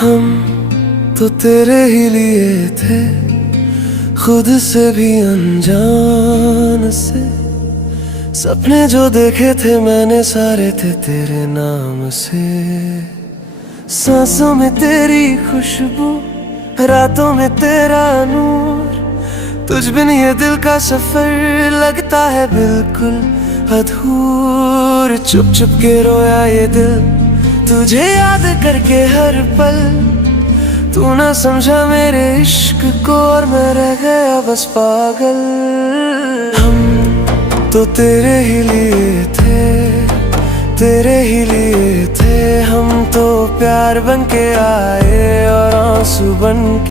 हम तो तेरे ही लिए थे, खुद से भी अनजान से। सपने जो देखे थे मैंने सारे थे तेरे नाम से। सांसों में तेरी खुशबू, रातों में तेरा नूर, तुझ बिन ये दिल का सफर लगता है बिल्कुल अधूर। चुप चुप के रोया ये दिल तुझे याद करके हर पल। तू ना समझा मेरे इश्क को और मैं रह गया बस पागल। हम तो तेरे ही लिए थे, तेरे ही लिए थे। हम तो प्यार बन के आए और आंसू बन के